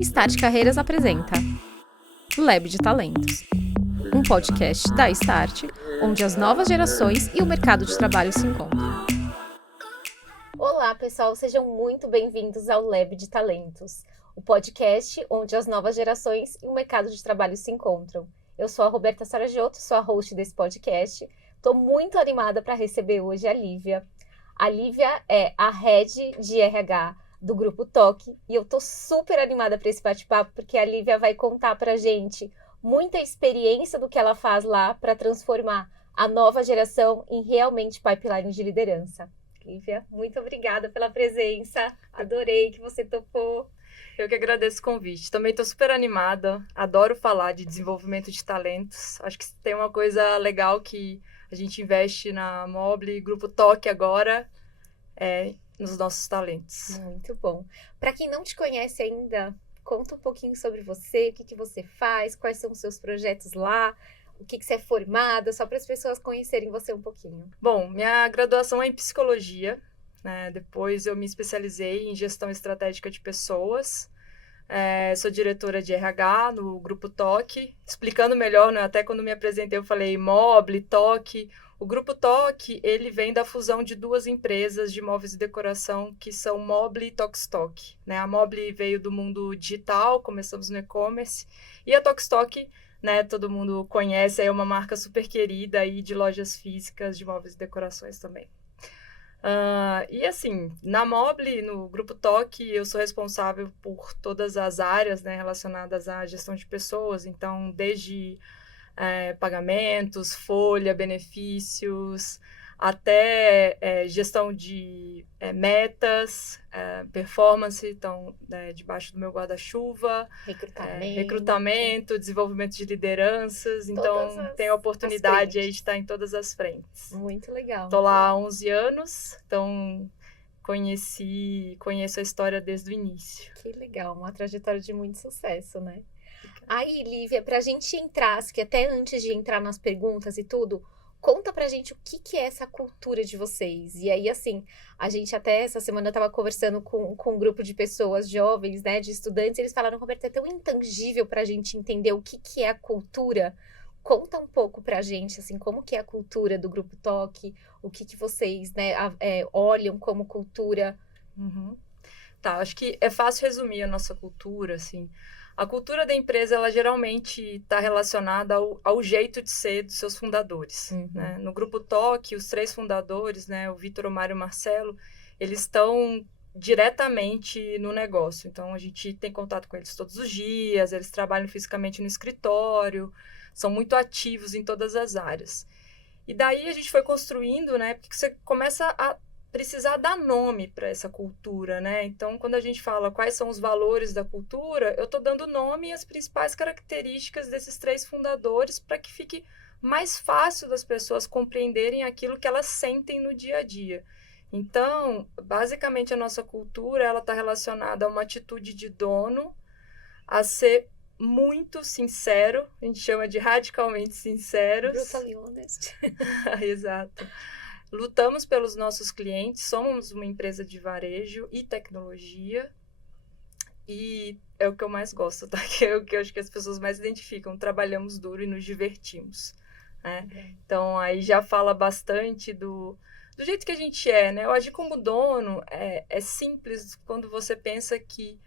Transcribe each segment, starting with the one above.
Start Carreiras apresenta Lab de Talentos, um podcast da Start, onde as novas gerações e o mercado de trabalho se encontram. Olá, pessoal, sejam muito bem-vindos ao Lab de Talentos, o podcast onde as novas gerações e o mercado de trabalho se encontram. Eu sou a Roberta Saragiotto, sou a host desse podcast. Estou muito animada para receber hoje a Lívia. A Lívia é a Head de RH do Grupo TOC e eu tô super animada para esse bate-papo porque a Lívia vai contar pra gente muita experiência do que ela faz lá para transformar a nova geração em realmente pipeline de liderança. Lívia, muito obrigada pela presença, adorei que você topou. Eu que agradeço o convite, também estou super animada, adoro falar de desenvolvimento de talentos, acho que tem uma coisa legal que a gente investe na Mobile, Grupo TOC agora, nos nossos talentos. Muito bom. Para quem não te conhece ainda, conta um pouquinho sobre você, o que você faz, quais são os seus projetos lá, o que você é formada, só para as pessoas conhecerem você um pouquinho. Bom, minha graduação é em psicologia, né? Depois eu me especializei em gestão estratégica de pessoas, sou diretora de RH no Grupo TOC, explicando melhor, né? Até quando me apresentei eu falei Mobile, TOC. O Grupo TOC, ele vem da fusão de duas empresas de móveis e decoração, que são Mobile e Tokstok, né? A Mobile veio do mundo digital, começamos no e-commerce, e a Tokstok, né, todo mundo conhece, é uma marca super querida aí de lojas físicas de móveis e decorações também. E assim, na Mobile, no Grupo TOC, eu sou responsável por todas as áreas, né, relacionadas à gestão de pessoas, então desde pagamentos, folha, benefícios, até gestão de metas, performance, então debaixo do meu guarda-chuva, recrutamento, desenvolvimento de lideranças, então tenho a oportunidade aí de estar em todas as frentes. Muito legal. Estou lá há 11 anos, então conheço a história desde o início. Que legal, uma trajetória de muito sucesso, né? Aí, Lívia, pra gente entrar, acho que até antes de entrar nas perguntas e tudo, conta pra gente o que é essa cultura de vocês. E aí, assim, a gente até essa semana estava conversando com um grupo de pessoas jovens, né, de estudantes, e eles falaram, Roberto, é tão intangível pra gente entender o que é a cultura. Conta um pouco pra gente, assim, como que é a cultura do Grupo TOC, o que vocês, né, olham como cultura. Tá, acho que é fácil resumir a nossa cultura, assim. A cultura da empresa, ela geralmente está relacionada ao jeito de ser dos seus fundadores. Né? No Grupo TOC, os 3 fundadores, né, o Vitor, o Mário e o Marcelo, eles estão diretamente no negócio. Então, a gente tem contato com eles todos os dias, eles trabalham fisicamente no escritório, são muito ativos em todas as áreas. E daí a gente foi construindo, né, porque você começa a precisar dar nome para essa cultura, né? Então, quando a gente fala quais são os valores da cultura, eu estou dando nome às principais características desses 3 fundadores para que fique mais fácil das pessoas compreenderem aquilo que elas sentem no dia a dia. Então, basicamente, a nossa cultura ela está relacionada a uma atitude de dono, a ser muito sincero, a gente chama de radicalmente sinceros. Brutally honest. Exato. Lutamos pelos nossos clientes, somos uma empresa de varejo e tecnologia e é o que eu mais gosto, tá? Que é o que eu acho que as pessoas mais identificam, trabalhamos duro e nos divertimos, né? Então, aí já fala bastante do jeito que a gente né? Eu agir como dono é simples quando você pensa que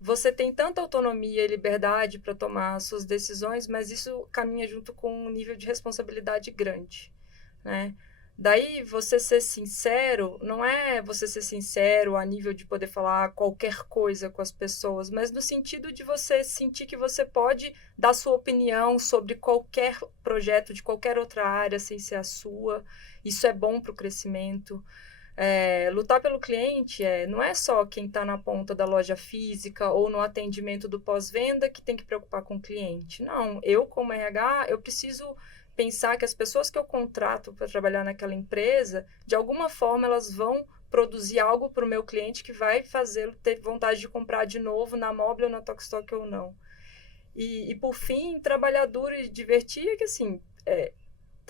você tem tanta autonomia e liberdade para tomar as suas decisões, mas isso caminha junto com um nível de responsabilidade grande, né? Daí, você ser sincero, não é você ser sincero a nível de poder falar qualquer coisa com as pessoas, mas no sentido de você sentir que você pode dar sua opinião sobre qualquer projeto de qualquer outra área sem ser a sua. Isso é bom para o crescimento. Lutar pelo cliente não é só quem está na ponta da loja física ou no atendimento do pós-venda que tem que preocupar com o cliente. Não, eu como RH, eu preciso pensar que as pessoas que eu contrato para trabalhar naquela empresa, de alguma forma elas vão produzir algo para o meu cliente que vai fazê-lo ter vontade de comprar de novo na Mobile ou na Tokstok ou não. E por fim, trabalhar duro e divertir é que assim,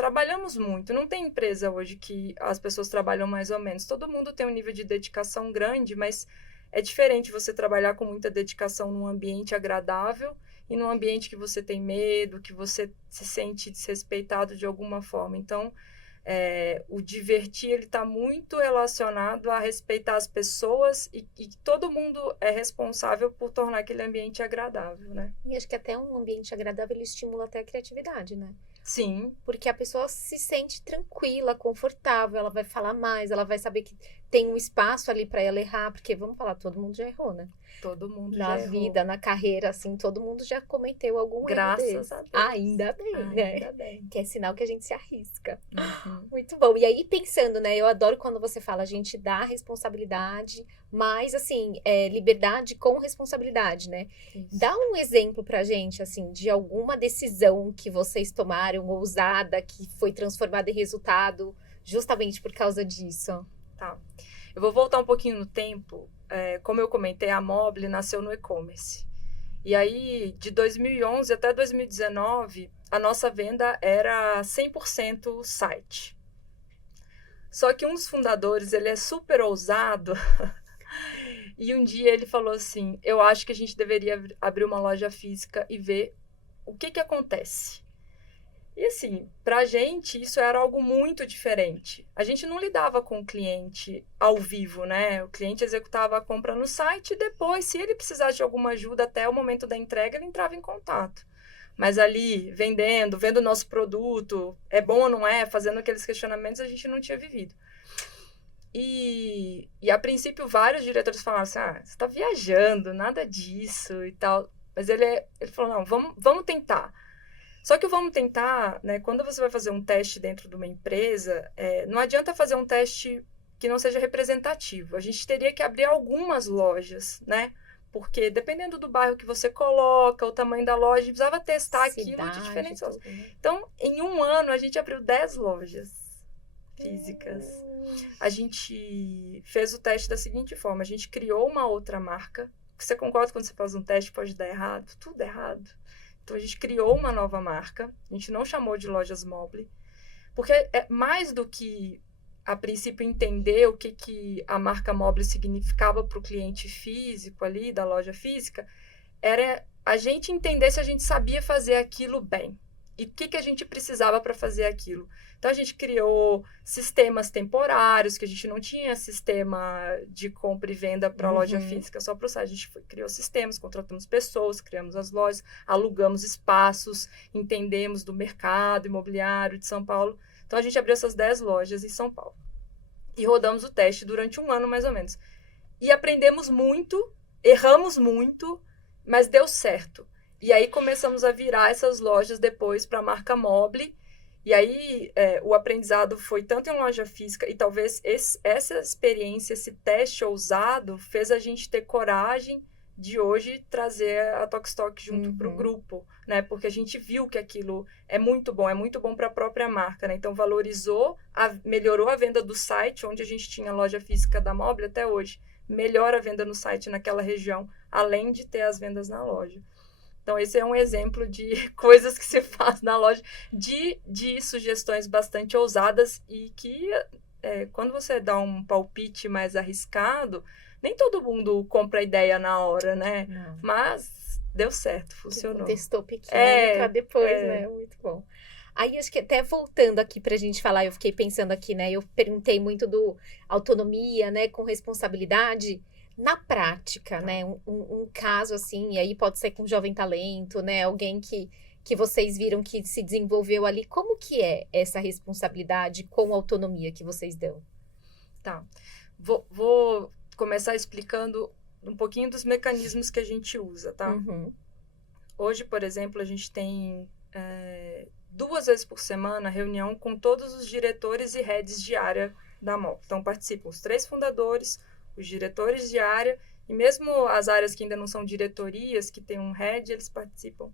trabalhamos muito. Não tem empresa hoje que as pessoas trabalham mais ou menos. Todo mundo tem um nível de dedicação grande, mas é diferente você trabalhar com muita dedicação num ambiente agradável e num ambiente que você tem medo, que você se sente desrespeitado de alguma forma. Então, o divertir, ele está muito relacionado a respeitar as pessoas e todo mundo é responsável por tornar aquele ambiente agradável, né? E acho que até um ambiente agradável, ele estimula até a criatividade, né? Sim. Porque a pessoa se sente tranquila, confortável, ela vai falar mais, ela vai saber que tem um espaço ali para ela errar, porque vamos falar, todo mundo já errou, né? Todo mundo Na já errou. vida, na carreira, assim, todo mundo já cometeu algum Graças erro desse. a Deus. Ainda bem, né? Ainda bem. Que é sinal que a gente se arrisca. Uhum. Muito bom. E aí, pensando, né? Eu adoro quando você fala, a gente dá responsabilidade, mas, assim, liberdade com responsabilidade, né? Isso. Dá um exemplo pra gente, assim, de alguma decisão que vocês tomaram, ousada, que foi transformada em resultado, justamente por causa disso. Tá. Eu vou voltar um pouquinho no tempo. Como eu comentei, a Mobile nasceu no e-commerce. E aí, de 2011 até 2019, a nossa venda era 100% site. Só que um dos fundadores, ele é super ousado. E um dia ele falou assim, eu acho que a gente deveria abrir uma loja física e ver o que acontece. E assim, pra gente isso era algo muito diferente. A gente não lidava com o cliente ao vivo, né? O cliente executava a compra no site e depois, se ele precisasse de alguma ajuda até o momento da entrega, ele entrava em contato. Mas ali, vendo o nosso produto, é bom ou não é, fazendo aqueles questionamentos, a gente não tinha vivido. E a princípio, vários diretores falaram assim, você tá viajando, nada disso e tal. Mas ele falou, não, vamos tentar. Só que o vamos tentar, né, quando você vai fazer um teste dentro de uma empresa, não adianta fazer um teste que não seja representativo. A gente teria que abrir algumas lojas, né? Porque dependendo do bairro que você coloca, o tamanho da loja, a gente precisava testar aquilo de diferentes lojas. Então, em um ano, a gente abriu 10 lojas físicas. A gente fez o teste da seguinte forma, a gente criou uma outra marca. Você concorda quando você faz um teste, pode dar errado? Tudo errado. Então, a gente criou uma nova marca. A gente não chamou de Lojas Mobile. Porque é mais do que, a princípio, entender o que a marca Mobile significava para o cliente físico ali, da loja física, era a gente entender se a gente sabia fazer aquilo bem. E o que a gente precisava para fazer aquilo. Então, a gente criou sistemas temporários, que a gente não tinha sistema de compra e venda para loja física, só para o site. A gente criou sistemas, contratamos pessoas, criamos as lojas, alugamos espaços, entendemos do mercado imobiliário de São Paulo. Então, a gente abriu essas 10 lojas em São Paulo. E rodamos o teste durante um ano, mais ou menos. E aprendemos muito, erramos muito, mas deu certo. E aí começamos a virar essas lojas depois para a marca Mobile. E aí o aprendizado foi tanto em loja física e talvez essa experiência, esse teste ousado, fez a gente ter coragem de hoje trazer a Tokstok junto para o grupo, né? Porque a gente viu que aquilo é muito bom para a própria marca, né? Então valorizou, melhorou a venda do site, onde a gente tinha loja física da Mobile até hoje. Melhora a venda no site naquela região, além de ter as vendas na loja. Então, esse é um exemplo de coisas que se faz na loja, de sugestões bastante ousadas e que, quando você dá um palpite mais arriscado, nem todo mundo compra a ideia na hora, né? Não. Mas deu certo, funcionou. Testou pequeno para depois, né? Muito bom. Aí, acho que até voltando aqui pra gente falar, eu fiquei pensando aqui, né? Eu perguntei muito do autonomia, né? Com responsabilidade. Na prática, né, um caso assim, e aí pode ser com jovem talento, né, alguém que vocês viram que se desenvolveu ali, como que é essa responsabilidade com autonomia que vocês dão? Tá, vou começar explicando um pouquinho dos mecanismos que a gente usa, tá? Hoje, por exemplo, a gente tem 2 vezes por semana reunião com todos os diretores e heads de área da Mobile. Então, participam os 3 fundadores, os diretores de área, e mesmo as áreas que ainda não são diretorias, que tem um head, eles participam.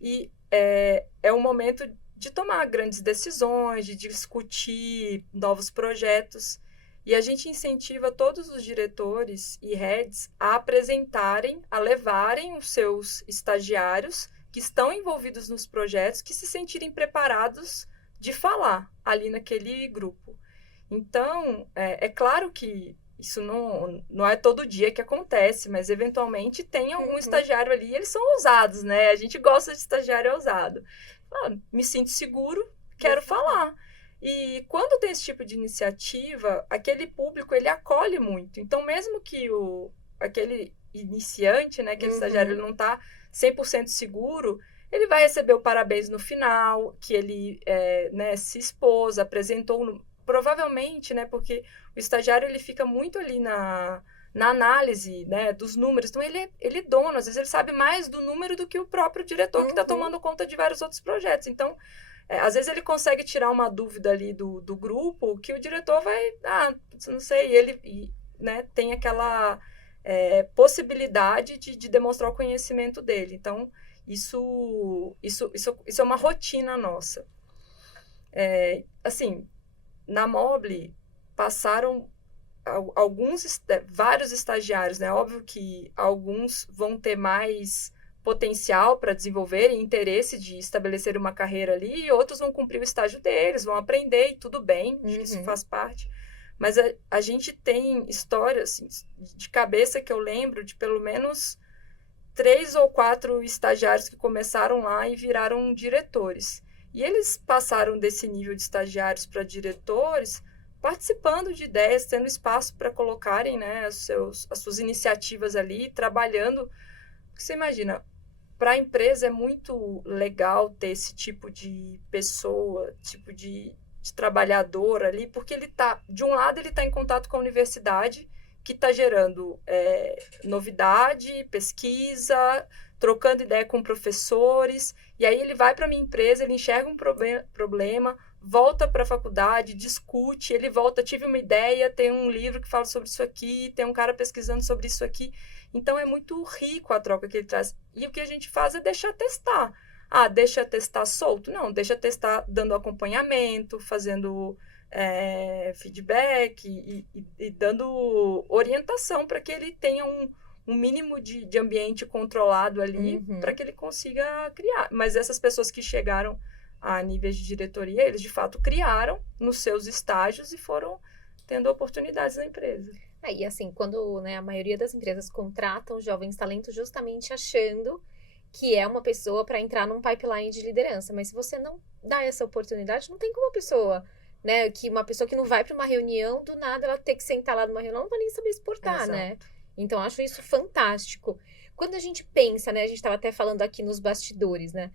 E é um momento de tomar grandes decisões, de discutir novos projetos, e a gente incentiva todos os diretores e heads a apresentarem, a levarem os seus estagiários que estão envolvidos nos projetos, que se sentirem preparados de falar ali naquele grupo. Então, é claro que Isso não é todo dia que acontece, mas eventualmente tem algum estagiário ali, eles são ousados, né? A gente gosta de estagiário ousado. Me sinto seguro, quero falar. E quando tem esse tipo de iniciativa, aquele público, ele acolhe muito. Então, mesmo que aquele iniciante, né, aquele estagiário, ele não está 100% seguro, ele vai receber o parabéns no final, que ele né, se expôs, apresentou, provavelmente, né, porque o estagiário ele fica muito ali na análise, né, dos números. Então, ele é dono, às vezes ele sabe mais do número do que o próprio diretor que está tomando conta de vários outros projetos. Então, às vezes ele consegue tirar uma dúvida ali do grupo que o diretor vai, não sei, ele né, tem aquela possibilidade de demonstrar o conhecimento dele. Então, isso é uma rotina nossa. Assim, na Mobile, passaram vários estagiários, né? Óbvio que alguns vão ter mais potencial para desenvolver e interesse de estabelecer uma carreira ali, e outros vão cumprir o estágio deles, vão aprender, e tudo bem, acho que isso faz parte. Mas a gente tem histórias assim, de cabeça que eu lembro de pelo menos 3 ou 4 estagiários que começaram lá e viraram diretores. E eles passaram desse nível de estagiários para diretores, participando de ideias, tendo espaço para colocarem, né, as suas iniciativas ali, trabalhando. Porque você imagina, para a empresa é muito legal ter esse tipo de pessoa, tipo de trabalhador ali, porque ele tá, de um lado, ele está em contato com a universidade, que está gerando novidade, pesquisa, trocando ideia com professores, e aí ele vai para a minha empresa, ele enxerga um problema, volta para a faculdade, discute, ele volta, tive uma ideia, tem um livro que fala sobre isso aqui, tem um cara pesquisando sobre isso aqui, então é muito rico a troca que ele traz. E o que a gente faz é deixar testar. Deixa testar solto? Não, deixa testar dando acompanhamento, fazendo feedback e dando orientação para que ele tenha um mínimo de ambiente controlado ali para que ele consiga criar. Mas essas pessoas que chegaram a níveis de diretoria, eles de fato criaram nos seus estágios e foram tendo oportunidades na empresa. E assim, quando, né, a maioria das empresas contratam jovens talentos justamente achando que é uma pessoa para entrar num pipeline de liderança, mas se você não dá essa oportunidade, não tem como a pessoa, né, que uma pessoa que não vai para uma reunião, do nada ela ter que sentar lá numa reunião, não vai nem saber exportar, né? Então, acho isso fantástico. Quando a gente pensa, né, a gente estava até falando aqui nos bastidores, né,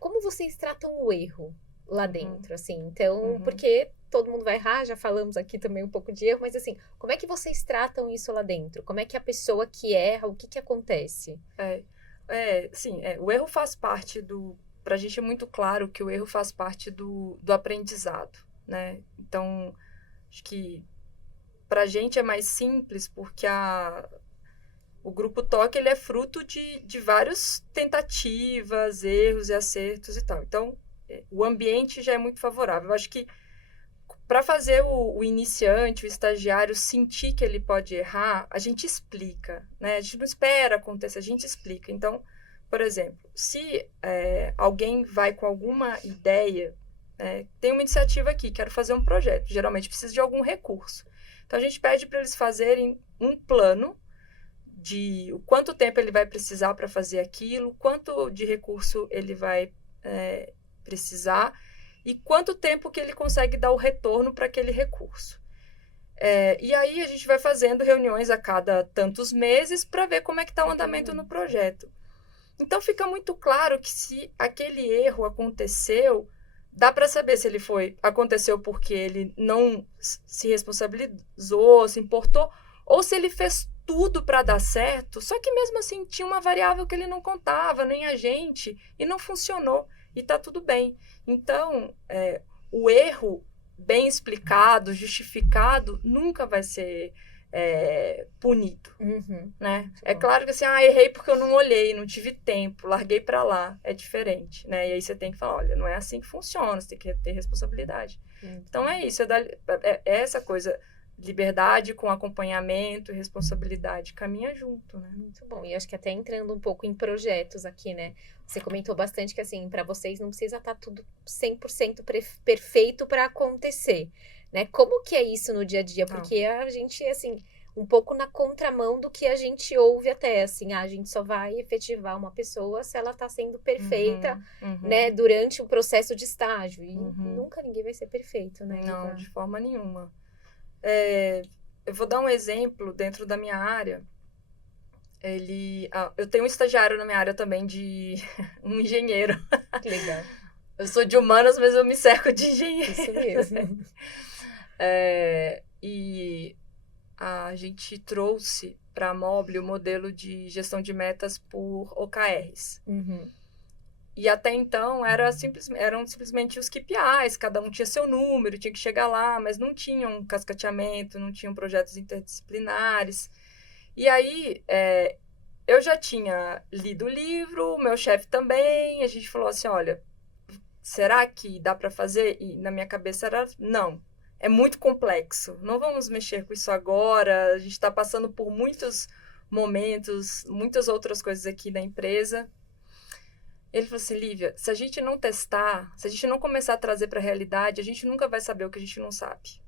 como vocês tratam o erro lá dentro, assim? Então, porque todo mundo vai errar, já falamos aqui também um pouco de erro, mas assim, como é que vocês tratam isso lá dentro? Como é que a pessoa que erra, o que acontece? Sim, o erro faz parte pra gente é muito claro que o erro faz parte do aprendizado, né? Então, acho que pra gente é mais simples porque o grupo TOC, ele é fruto de várias tentativas, erros e acertos e tal. Então, o ambiente já é muito favorável. Eu acho que para fazer o iniciante, o estagiário sentir que ele pode errar, a gente explica, né? A gente não espera acontecer, a gente explica. Então, por exemplo, se alguém vai com alguma ideia, tem uma iniciativa aqui, quero fazer um projeto, geralmente precisa de algum recurso. Então, a gente pede para eles fazerem um plano de o quanto tempo ele vai precisar para fazer aquilo, quanto de recurso ele vai precisar, e quanto tempo que ele consegue dar o retorno para aquele recurso. E aí a gente vai fazendo reuniões a cada tantos meses para ver como é que está o andamento no projeto. Então fica muito claro que se aquele erro aconteceu, dá para saber se ele aconteceu porque ele não se responsabilizou, se importou, ou se ele fez tudo para dar certo, só que mesmo assim tinha uma variável que ele não contava, nem a gente, e não funcionou, e está tudo bem. Então, o erro bem explicado, justificado, nunca vai ser punido, né? É claro que assim, errei porque eu não olhei, não tive tempo, larguei para lá, é diferente, né? E aí você tem que falar, olha, não é assim que funciona, você tem que ter responsabilidade. Então é isso, é essa coisa, liberdade com acompanhamento e responsabilidade caminha junto, né? Muito bom. E acho que até entrando um pouco em projetos aqui, né? Você comentou bastante que, assim, para vocês não precisa estar tudo 100% perfeito para acontecer, né? Como que é isso no dia a dia? Não. Porque a gente, assim, um pouco na contramão do que a gente ouve até, assim, a gente só vai efetivar uma pessoa se ela tá sendo perfeita, né, durante o processo de estágio. E nunca ninguém vai ser perfeito, né? Não, Iva? de forma nenhuma. Eu vou dar um exemplo dentro da minha área. Eu tenho um estagiário na minha área também de um engenheiro. Que legal. Eu sou de humanas, mas eu me cerco de engenheiro. Isso mesmo. E a gente trouxe para a Mobile o modelo de gestão de metas por OKRs. E até então eram simplesmente os KPIs, cada um tinha seu número, tinha que chegar lá, mas não tinha um cascateamento, não tinham projetos interdisciplinares. E aí, eu já tinha lido o livro, meu chefe também, a gente falou assim, olha, será que dá para fazer? E na minha cabeça era, não, é muito complexo, não vamos mexer com isso agora, a gente está passando por muitos momentos, muitas outras coisas aqui na empresa. Ele falou assim, Lívia, se a gente não testar, se a gente não começar a trazer para a realidade, a gente nunca vai saber o que a gente não sabe.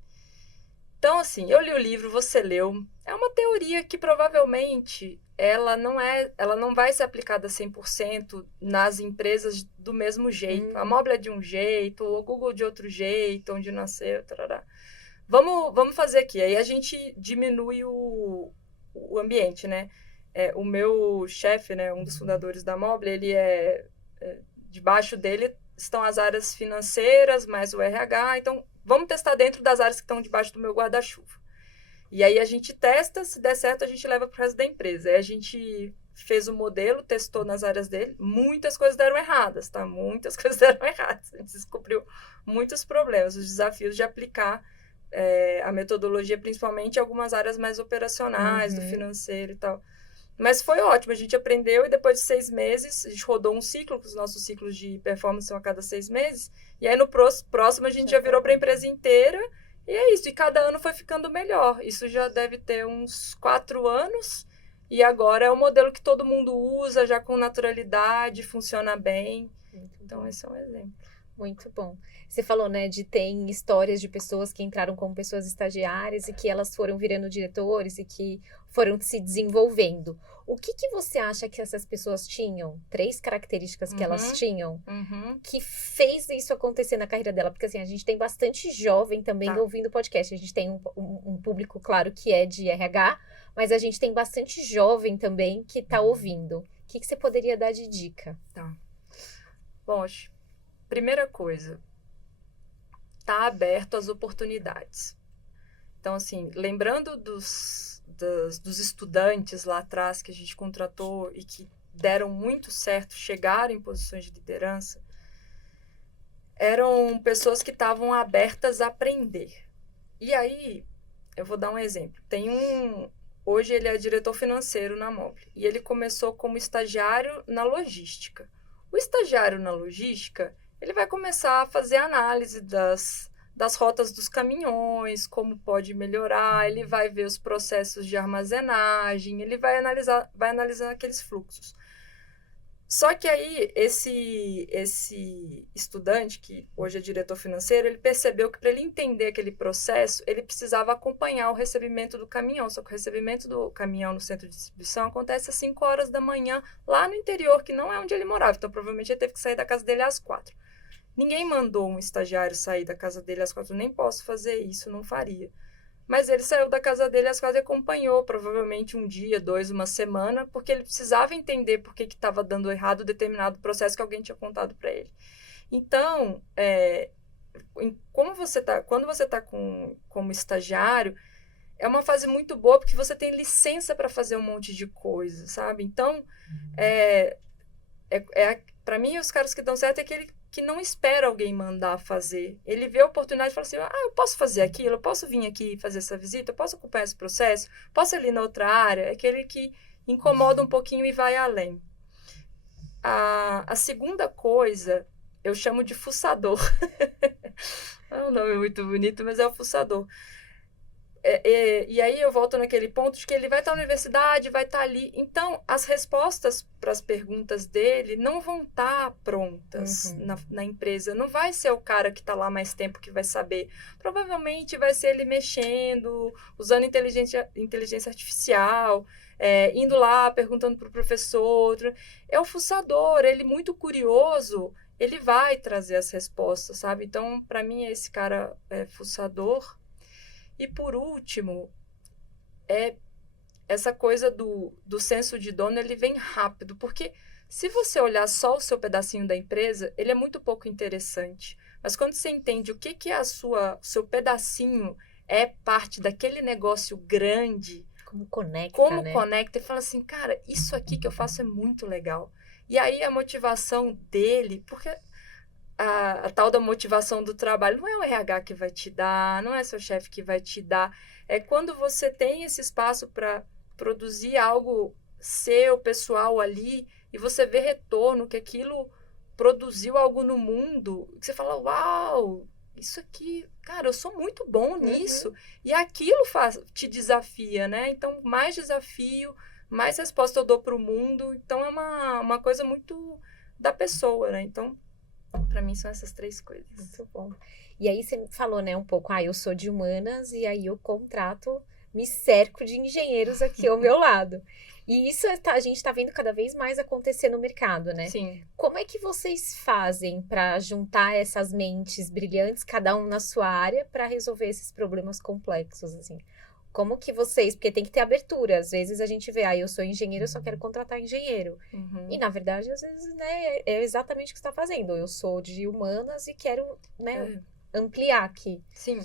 Então, assim, eu li o livro, você leu. É uma teoria que provavelmente ela não vai ser aplicada 100% nas empresas do mesmo jeito. A Mobile é de um jeito, o Google de outro jeito, onde nasceu, tarará. Vamos fazer aqui. Aí a gente diminui o ambiente, né? O meu chefe, né, um dos fundadores da Mobile, debaixo dele estão as áreas financeiras, mais o RH. Então, vamos testar dentro das áreas que estão debaixo do meu guarda-chuva. E aí a gente testa, se der certo, a gente leva para o resto da empresa. Aí a gente fez o modelo, testou nas áreas dele, muitas coisas deram erradas, tá? Muitas coisas deram erradas. A gente descobriu muitos problemas, os desafios de aplicar a metodologia, principalmente em algumas áreas mais operacionais, do financeiro e tal. Mas foi ótimo, a gente aprendeu e depois de 6 meses, a gente rodou um ciclo, que os nossos ciclos de performance são a cada 6 meses, e aí no próximo a gente já virou para a empresa inteira, e é isso, e cada ano foi ficando melhor. Isso já deve ter uns 4 anos, e agora é o modelo que todo mundo usa, já com naturalidade, funciona bem. Então, esse é um exemplo. Muito bom. Você falou, né, tem histórias de pessoas que entraram como pessoas estagiárias e que elas foram virando diretores e que foram se desenvolvendo. O que você acha que essas pessoas tinham? 3 características que elas tinham que fez isso acontecer na carreira dela? Porque, assim, a gente tem bastante jovem também ouvindo podcast. A gente tem um público, claro, que é de RH, mas a gente tem bastante jovem também que está ouvindo. O que você poderia dar de dica? Tá. Bom, primeira coisa, tá aberto às oportunidades. Então, assim, lembrando dos estudantes lá atrás que a gente contratou e que deram muito certo, chegaram em posições de liderança, eram pessoas que estavam abertas a aprender. E aí, eu vou dar um exemplo. Hoje ele é diretor financeiro na Mobile e ele começou como estagiário na logística. O estagiário na logística, ele vai começar a fazer análise das rotas dos caminhões, como pode melhorar, ele vai ver os processos de armazenagem, ele vai analisar aqueles fluxos. Só que aí, esse estudante, que hoje é diretor financeiro, ele percebeu que para ele entender aquele processo, ele precisava acompanhar o recebimento do caminhão. Só que o recebimento do caminhão no centro de distribuição acontece às 5 horas da manhã, lá no interior, que não é onde ele morava. Então, provavelmente, ele teve que sair da casa dele às 4. Ninguém mandou um estagiário sair da casa dele às 4. Eu nem posso fazer isso, não faria. Mas ele saiu da casa dele às 4 e acompanhou, provavelmente um dia, 2, uma semana, porque ele precisava entender por que estava dando errado determinado processo que alguém tinha contado para ele. Então, quando você está como estagiário, é uma fase muito boa, porque você tem licença para fazer um monte de coisa, sabe? Então, para mim, os caras que dão certo é aquele que não espera alguém mandar fazer. Ele vê a oportunidade e fala assim, eu posso fazer aquilo, eu posso vir aqui fazer essa visita, eu posso acompanhar esse processo, posso ir ali na outra área. É aquele que incomoda um pouquinho e vai além. A segunda coisa, eu chamo de fuçador. É um nome muito bonito, mas é o fuçador. E aí eu volto naquele ponto de que ele vai estar na universidade, vai estar ali. Então, as respostas para as perguntas dele não vão estar prontas na empresa. Não vai ser o cara que está lá mais tempo que vai saber. Provavelmente vai ser ele mexendo, usando inteligência artificial, indo lá, perguntando para o professor. É o fuçador, ele muito curioso, ele vai trazer as respostas, sabe? Então, para mim, esse cara é fuçador. E por último, essa coisa do senso de dono, ele vem rápido, porque se você olhar só o seu pedacinho da empresa, ele é muito pouco interessante. Mas quando você entende o que é seu pedacinho é parte daquele negócio grande, como conecta, e fala assim, cara, isso aqui que eu faço é muito legal. E aí a motivação dele, porque a tal da motivação do trabalho não é o RH que vai te dar, não é seu chefe que vai te dar, é quando você tem esse espaço para produzir algo seu, pessoal ali, e você vê retorno, que aquilo produziu algo no mundo, que você fala, uau, isso aqui, cara, eu sou muito bom nisso, e aquilo te desafia, né? Então, mais desafio, mais resposta eu dou para o mundo, então é uma coisa muito da pessoa, né? Então, para mim são essas 3 coisas. Muito bom. E aí você falou, né, um pouco, eu sou de humanas e aí eu me cerco de engenheiros aqui ao meu lado. E isso a gente está vendo cada vez mais acontecer no mercado, né? Sim. Como é que vocês fazem para juntar essas mentes brilhantes, cada um na sua área, para resolver esses problemas complexos, assim? Como que vocês... Porque tem que ter abertura. Às vezes a gente vê, eu sou engenheiro, eu só quero contratar engenheiro. E, na verdade, às vezes, né, é exatamente o que você está fazendo. Eu sou de humanas e quero, né, ampliar aqui. Sim.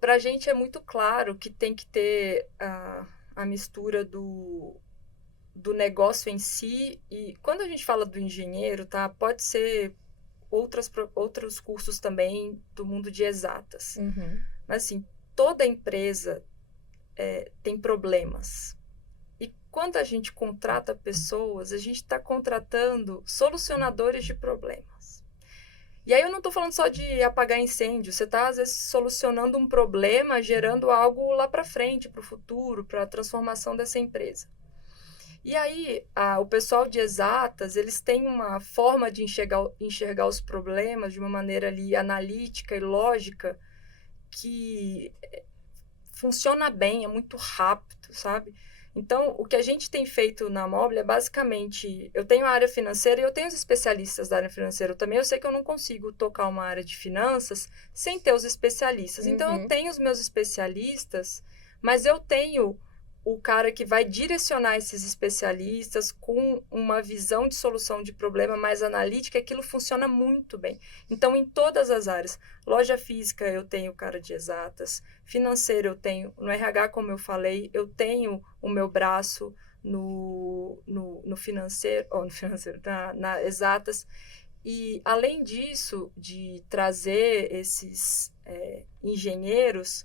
Pra gente é muito claro que tem que ter a mistura do negócio em si. E quando a gente fala do engenheiro, tá? Pode ser outros cursos também do mundo de exatas. Mas, assim, toda empresa tem problemas. E quando a gente contrata pessoas, a gente está contratando solucionadores de problemas. E aí eu não estou falando só de apagar incêndio, você está, às vezes, solucionando um problema, gerando algo lá para frente, para o futuro, para a transformação dessa empresa. E aí, o pessoal de exatas, eles têm uma forma de enxergar os problemas de uma maneira ali analítica e lógica, que funciona bem, é muito rápido, sabe? Então, o que a gente tem feito na Mobile é basicamente, eu tenho a área financeira e eu tenho os especialistas da área financeira também. Eu sei que eu não consigo tocar uma área de finanças sem ter os especialistas. Então, eu tenho os meus especialistas, mas eu tenho o cara que vai direcionar esses especialistas com uma visão de solução de problema mais analítica, aquilo funciona muito bem. Então, em todas as áreas, loja física eu tenho o cara de exatas, financeiro eu tenho, no RH, como eu falei, eu tenho o meu braço no financeiro, na exatas. E, além disso, de trazer esses engenheiros,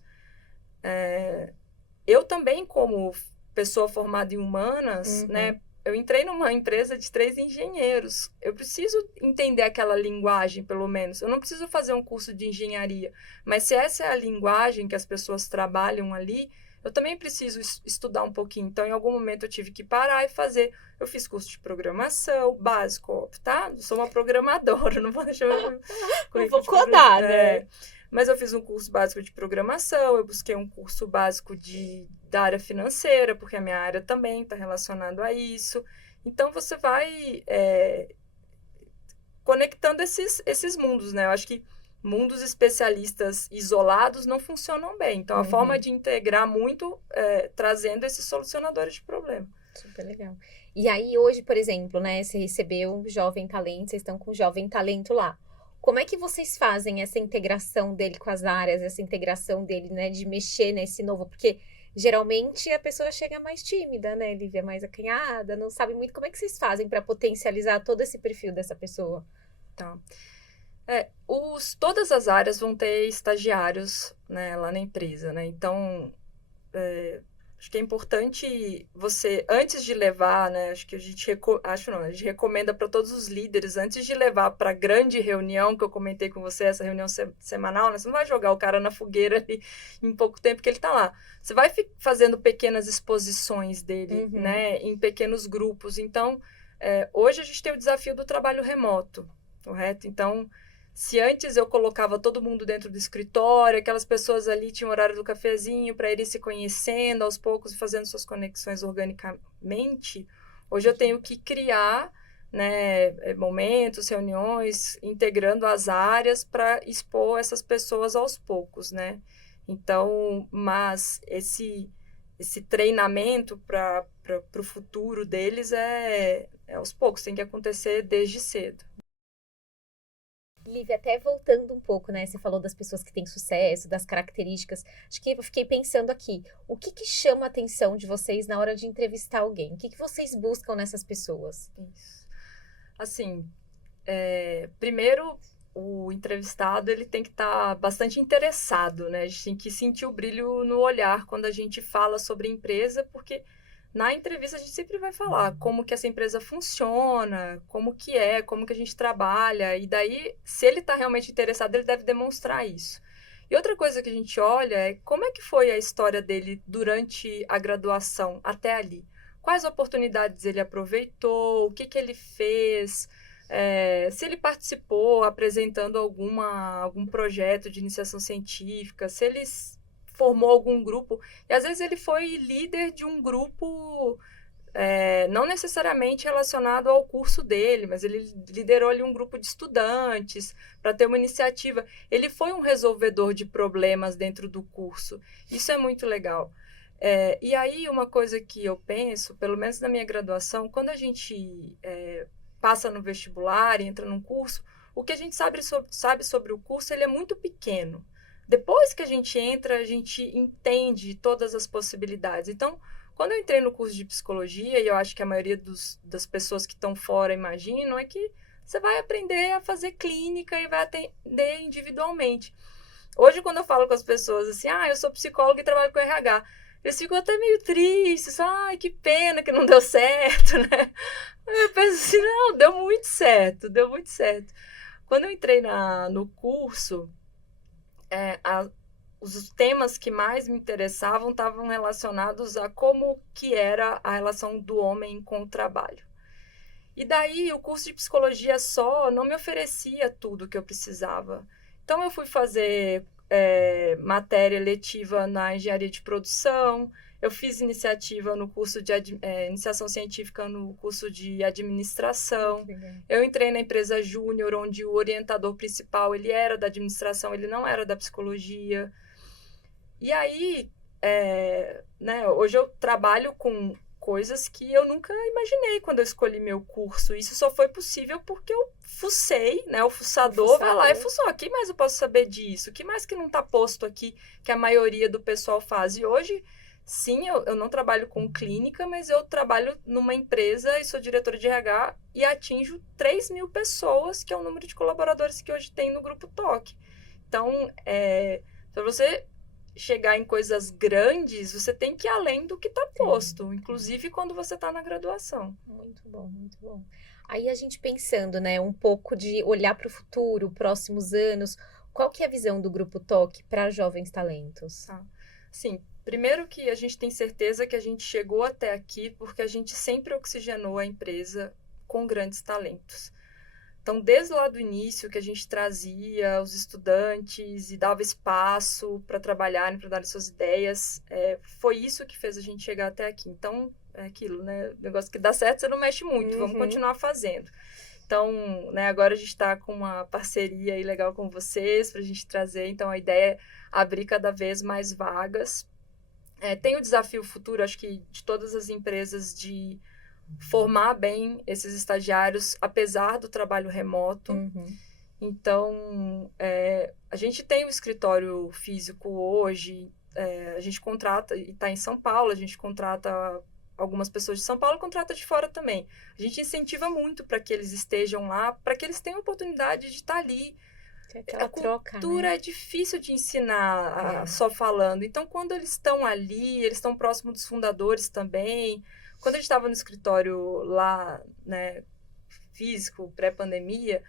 eu também, como pessoa formada em humanas, né, eu entrei numa empresa de 3 engenheiros. Eu preciso entender aquela linguagem, pelo menos. Eu não preciso fazer um curso de engenharia. Mas se essa é a linguagem que as pessoas trabalham ali, eu também preciso estudar um pouquinho. Então, em algum momento, eu tive que parar e fazer. Eu fiz curso de programação, básico, tá? Eu sou uma programadora, não vou deixar eu... Não vou codar, né? Mas eu fiz um curso básico de programação, eu busquei um curso básico da área financeira, porque a minha área também está relacionada a isso. Então, você vai conectando esses mundos, né? Eu acho que mundos especialistas isolados não funcionam bem. Então, a forma de integrar muito trazendo esses solucionadores de problema. Super legal. E aí, hoje, por exemplo, né? Você recebeu um jovem talento, vocês estão com um jovem talento lá. Como é que vocês fazem essa integração dele com as áreas, essa integração dele, né, de mexer nesse novo? Porque geralmente a pessoa chega mais tímida, né, Lívia, mais acanhada, não sabe muito. Como é que vocês fazem para potencializar todo esse perfil dessa pessoa? Tá. Todas as áreas vão ter estagiários, né, lá na empresa, né? Então, Acho que é importante você, antes de levar, né? Acho que a gente a gente recomenda para todos os líderes, antes de levar para a grande reunião que eu comentei com você, essa reunião semanal, né? Você não vai jogar o cara na fogueira ali em pouco tempo que ele está lá. Você vai fazendo pequenas exposições dele, né? Em pequenos grupos. Então, hoje a gente tem o desafio do trabalho remoto, correto? Então, se antes eu colocava todo mundo dentro do escritório, aquelas pessoas ali tinham o horário do cafezinho para irem se conhecendo aos poucos e fazendo suas conexões organicamente, hoje eu tenho que criar, né, momentos, reuniões, integrando as áreas para expor essas pessoas aos poucos, né? Então, mas esse treinamento para o futuro deles é aos poucos, tem que acontecer desde cedo. Lívia, até voltando um pouco, né? Você falou das pessoas que têm sucesso, das características. Acho que eu fiquei pensando aqui, o que chama a atenção de vocês na hora de entrevistar alguém? O que vocês buscam nessas pessoas? Isso. Assim, primeiro, o entrevistado ele tem que estar bastante interessado, né? A gente tem que sentir o brilho no olhar quando a gente fala sobre a empresa, porque na entrevista a gente sempre vai falar como que essa empresa funciona, como que a gente trabalha, e daí, se ele está realmente interessado, ele deve demonstrar isso. E outra coisa que a gente olha é como é que foi a história dele durante a graduação, até ali. Quais oportunidades ele aproveitou, o que ele fez, se ele participou apresentando algum projeto de iniciação científica, se ele formou algum grupo, e às vezes ele foi líder de um grupo não necessariamente relacionado ao curso dele, mas ele liderou ali um grupo de estudantes para ter uma iniciativa. Ele foi um resolvedor de problemas dentro do curso. Isso é muito legal. E aí, uma coisa que eu penso, pelo menos na minha graduação, quando a gente passa no vestibular e entra num curso, o que a gente sabe sobre o curso ele é muito pequeno. Depois que a gente entra, a gente entende todas as possibilidades. Então, quando eu entrei no curso de psicologia, e eu acho que a maioria das pessoas que estão fora imaginam, é que você vai aprender a fazer clínica e vai atender individualmente. Hoje, quando eu falo com as pessoas assim, eu sou psicóloga e trabalho com RH, eles ficam até meio tristes, ai, que pena que não deu certo, né? Eu penso assim, não, deu muito certo, deu muito certo. Quando eu entrei no curso, os temas que mais me interessavam estavam relacionados a como que era a relação do homem com o trabalho. E daí, o curso de psicologia só não me oferecia tudo que eu precisava. Então, eu fui fazer matéria letiva na engenharia de produção, eu fiz iniciativa no curso de iniciação científica no curso de administração. Eu entrei na empresa júnior, onde o orientador principal ele era da administração, ele não era da psicologia. E aí, né, hoje eu trabalho com coisas que eu nunca imaginei quando eu escolhi meu curso. Isso só foi possível porque eu fucei, né? O fuçador vai lá e fuçou. O que mais eu posso saber disso? O que mais que não está posto aqui que a maioria do pessoal faz? E hoje, sim, eu não trabalho com clínica, mas eu trabalho numa empresa e sou diretora de RH e atinjo 3.000 pessoas, que é o número de colaboradores que hoje tem no Grupo TOC. Então, para você chegar em coisas grandes, você tem que ir além do que está posto, inclusive quando você está na graduação. Muito bom, muito bom. Aí a gente pensando, né, um pouco de olhar para o futuro, próximos anos, qual que é a visão do Grupo TOC para jovens talentos? Sim, primeiro que a gente tem certeza que a gente chegou até aqui porque a gente sempre oxigenou a empresa com grandes talentos. Então, desde lá do início, que a gente trazia os estudantes e dava espaço para trabalharem, para darem suas ideias, foi isso que fez a gente chegar até aqui. Então, é aquilo, né? O negócio que dá certo, você não mexe muito, vamos continuar fazendo. Então, né, agora a gente está com uma parceria aí legal com vocês para a gente trazer. Então, a ideia é abrir cada vez mais vagas. Tem o desafio futuro, acho que de todas as empresas, de formar bem esses estagiários, apesar do trabalho remoto. Então, a gente tem um escritório físico hoje, a gente contrata, e está em São Paulo, a gente contrata algumas pessoas de São Paulo e contrata de fora também. A gente incentiva muito para que eles estejam lá, para que eles tenham a oportunidade de estar ali, Tem aquela a troca, cultura né? é difícil de ensinar É. só falando. Então, quando eles estão ali, eles estão próximos dos fundadores também. Quando a gente estava no escritório lá, né, físico, pré-pandemia,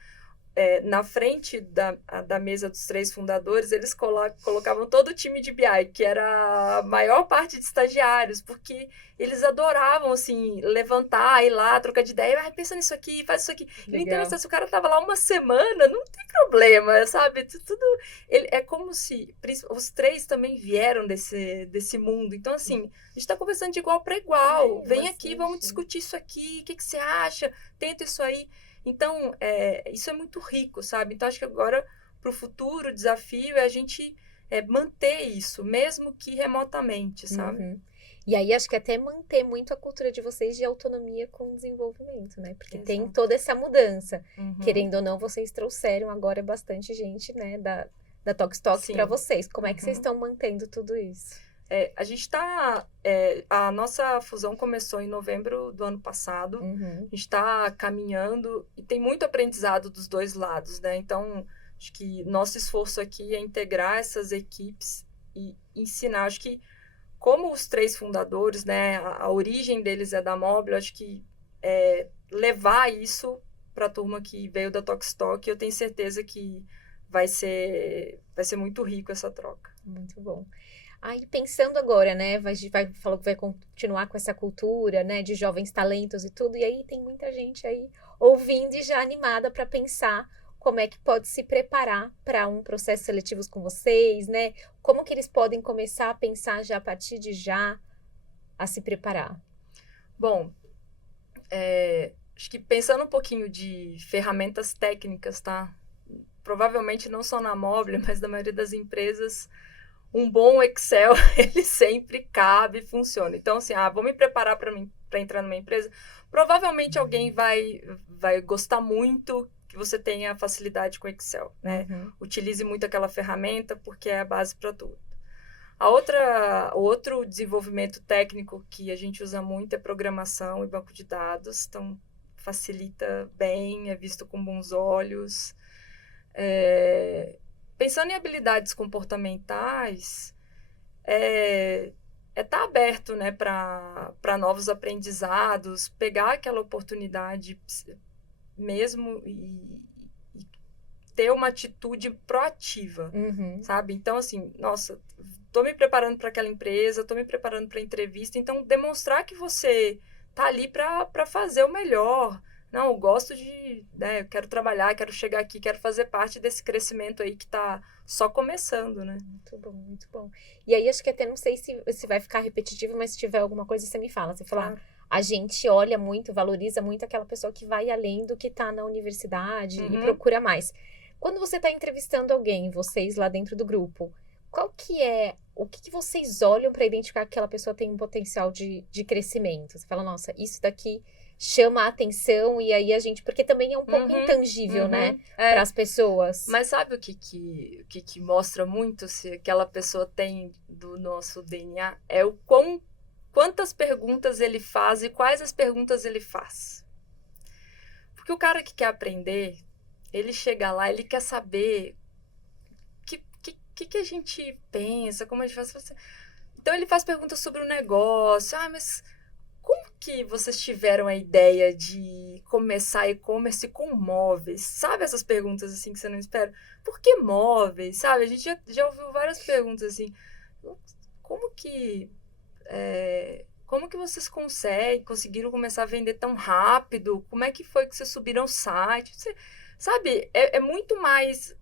na frente da mesa dos 3 fundadores, eles colocavam todo o time de BI, que era a maior parte de estagiários, porque eles adoravam, assim, levantar, ir lá, trocar de ideia, pensa nisso aqui, faz isso aqui. Legal. Então, se o cara tava lá uma semana, não tem problema, sabe? Tudo, é como se os 3 também vieram desse mundo. Então, assim, a gente tá conversando de igual para igual. Vem aqui, vamos discutir isso aqui, o que você acha? Tenta isso aí. Então, isso é muito rico, sabe? Então, acho que agora, para o futuro, o desafio é a gente manter isso, mesmo que remotamente, sabe? Uhum. E aí, acho que até manter muito a cultura de vocês de autonomia com o desenvolvimento, né? Porque tem Exato. toda essa mudança. Uhum. Querendo ou não, vocês trouxeram agora bastante gente, né, da Tokstok Sim. para vocês. Como é que vocês Uhum. estão mantendo tudo isso? A gente está... a nossa fusão começou em novembro do ano passado. Uhum. A gente está caminhando e tem muito aprendizado dos 2 lados, né? Então, acho que nosso esforço aqui é integrar essas equipes e ensinar. Acho que, como os 3 fundadores, né, a origem deles é da Mobile, acho que levar isso para a turma que veio da Tokstok, eu tenho certeza que vai ser muito rico essa troca. Muito bom. Aí, pensando agora, né, falou que vai continuar com essa cultura, né, de jovens talentos e tudo, e aí tem muita gente aí ouvindo e já animada para pensar como é que pode se preparar para um processo seletivo com vocês, né? Como que eles podem começar a pensar já a partir de já a se preparar? Bom, acho que pensando um pouquinho de ferramentas técnicas, tá? Provavelmente não só na Mobile, mas na maioria das empresas, um bom Excel, ele sempre cabe e funciona. Então, assim, vou me preparar para entrar numa empresa. Provavelmente alguém vai gostar muito que você tenha facilidade com Excel, né? Uhum. Utilize muito aquela ferramenta porque é a base para tudo. O outro desenvolvimento técnico que a gente usa muito é programação e banco de dados. Então, facilita bem, é visto com bons olhos. Pensando em habilidades comportamentais, estar aberto, né, para novos aprendizados, pegar aquela oportunidade mesmo e ter uma atitude proativa, Uhum. sabe? Então, assim, nossa, tô me preparando para aquela empresa, tô me preparando para a entrevista, então demonstrar que você tá ali para fazer o melhor. Não, eu gosto de, né, eu quero trabalhar, quero chegar aqui, quero fazer parte desse crescimento aí que tá só começando, né? Muito bom, muito bom. E aí, acho que até não sei se vai ficar repetitivo, mas se tiver alguma coisa, você me fala. Você fala, Claro. a gente olha muito, valoriza muito aquela pessoa que vai além do que está na universidade e Uhum. procura mais. Quando você está entrevistando alguém, vocês lá dentro do grupo, o que vocês olham para identificar que aquela pessoa tem um potencial de crescimento? Você fala, nossa, isso daqui chama a atenção, e aí a gente, porque também é um pouco intangível, né, para as pessoas. Mas sabe o que mostra muito se aquela pessoa tem do nosso DNA? É quantas perguntas ele faz e quais as perguntas ele faz. Porque o cara que quer aprender, ele chega lá, ele quer saber o que a gente pensa, como a gente faz. Então ele faz perguntas sobre o negócio. Mas como que vocês tiveram a ideia de começar e-commerce com móveis? Sabe essas perguntas assim que você não espera? Por que móveis? Sabe? A gente já ouviu várias perguntas assim. Como que vocês conseguiram começar a vender tão rápido? Como é que foi que vocês subiram o site? Sabe? É muito mais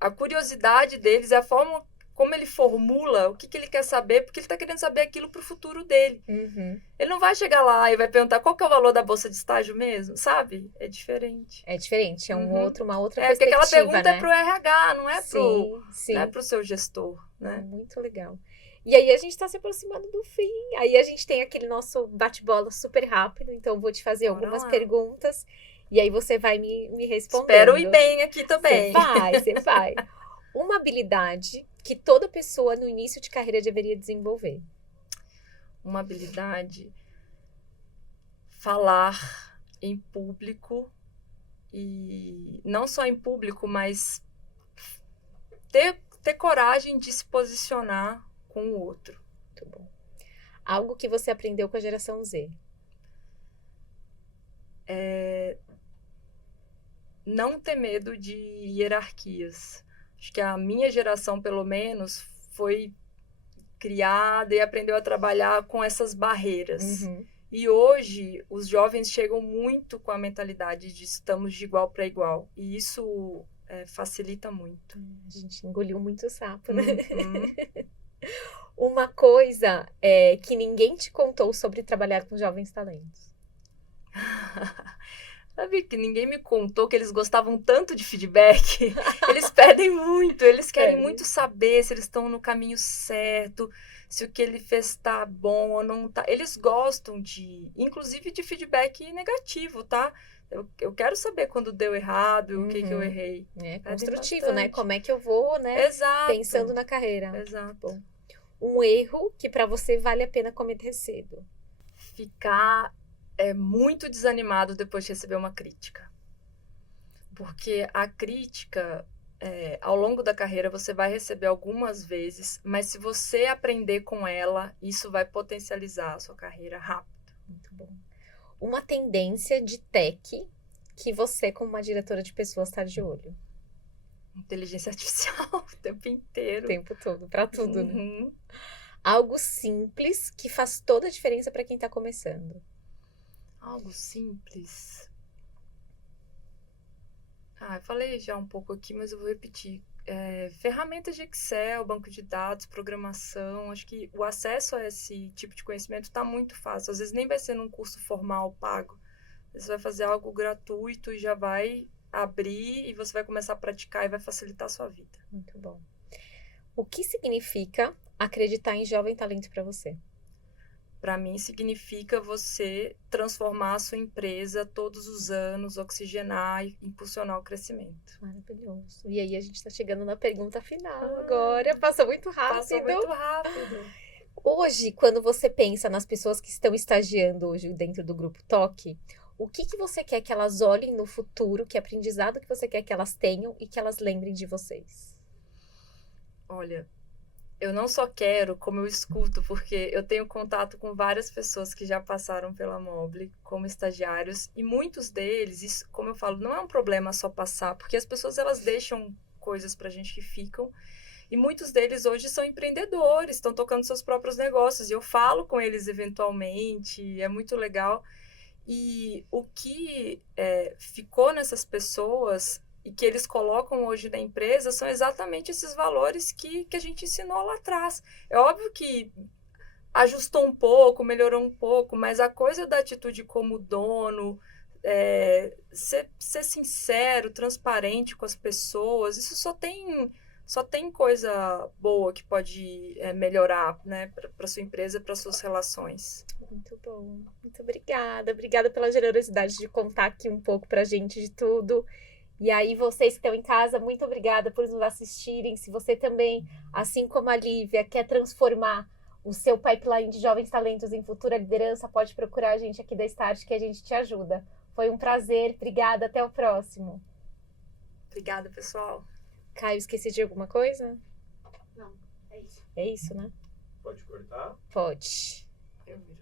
a curiosidade deles, a forma como ele formula, o que ele quer saber, porque ele está querendo saber aquilo para o futuro dele. Uhum. Ele não vai chegar lá e vai perguntar qual que é o valor da bolsa de estágio mesmo, sabe? É diferente. É diferente, é uma outra Porque perspectiva, aquela pergunta né? é pro RH, não é Sim. não é pro seu gestor, né? Muito legal. E aí a gente está se aproximando do fim. Aí a gente tem aquele nosso bate-bola super rápido, então eu vou te fazer algumas perguntas e aí você vai me respondendo. Espero ir bem aqui também. Você vai. Uma habilidade que toda pessoa no início de carreira deveria desenvolver. Uma habilidade: falar em público, e não só em público, mas ter coragem de se posicionar com o outro. Muito bom. Algo que você aprendeu com a geração Z? Não ter medo de hierarquias. Acho que a minha geração, pelo menos, foi criada e aprendeu a trabalhar com essas barreiras. E hoje, os jovens chegam muito com a mentalidade de estamos de igual para igual. E isso facilita muito. A gente engoliu muito sapo, né? Uhum. Uma coisa que ninguém te contou sobre trabalhar com jovens talentos. Sabe que ninguém me contou que eles gostavam tanto de feedback? Eles pedem muito, eles querem muito saber se eles estão no caminho certo, se o que ele fez está bom ou não tá. Eles gostam inclusive de feedback negativo, tá? Eu quero saber quando deu errado, o que eu errei. É construtivo, né? Como é que eu vou, né? Exato. Pensando na carreira. Exato. Bom. Um erro que para você vale a pena cometer cedo. Ficar muito desanimado depois de receber uma crítica. Porque a crítica, ao longo da carreira, você vai receber algumas vezes, mas se você aprender com ela, isso vai potencializar a sua carreira rápido. Muito bom. Uma tendência de tech que você, como uma diretora de pessoas, está de olho? Inteligência artificial o tempo inteiro. O tempo todo, para tudo, Uhum. né? Algo simples que faz toda a diferença para quem está começando. Algo simples. Eu falei já um pouco aqui, mas eu vou repetir. Ferramentas de Excel, banco de dados, programação. Acho que o acesso a esse tipo de conhecimento está muito fácil. Às vezes nem vai ser num curso formal pago. Você vai fazer algo gratuito e já vai abrir e você vai começar a praticar e vai facilitar a sua vida. Muito bom. O que significa acreditar em jovem talento para você? Para mim, significa você transformar a sua empresa todos os anos, oxigenar e impulsionar o crescimento. Maravilhoso. E aí, a gente está chegando na pergunta final agora. Passou muito rápido. Passou muito rápido. Hoje, quando você pensa nas pessoas que estão estagiando hoje dentro do Grupo Toque, o que você quer que elas olhem no futuro? Que aprendizado que você quer que elas tenham e que elas lembrem de vocês? Olha, eu não só quero, como eu escuto, porque eu tenho contato com várias pessoas que já passaram pela Mobile como estagiários, e muitos deles, isso, como eu falo, não é um problema só passar, porque as pessoas elas deixam coisas pra gente que ficam, e muitos deles hoje são empreendedores, estão tocando seus próprios negócios, e eu falo com eles eventualmente, é muito legal. E o que ficou nessas pessoas e que eles colocam hoje na empresa são exatamente esses valores que a gente ensinou lá atrás. É óbvio que ajustou um pouco, melhorou um pouco, mas a coisa da atitude como dono, ser sincero, transparente com as pessoas, isso só tem coisa boa que pode melhorar, né, para sua empresa, para suas relações. Muito bom. Muito obrigada. Obrigada pela generosidade de contar aqui um pouco pra gente de tudo. E aí, vocês que estão em casa, muito obrigada por nos assistirem. Se você também, assim como a Lívia, quer transformar o seu pipeline de jovens talentos em futura liderança, pode procurar a gente aqui da Start, que a gente te ajuda. Foi um prazer. Obrigada. Até o próximo. Obrigada, pessoal. Caio, esqueci de alguma coisa? Não, é isso. É isso, né? Pode cortar? Pode. Eu vi.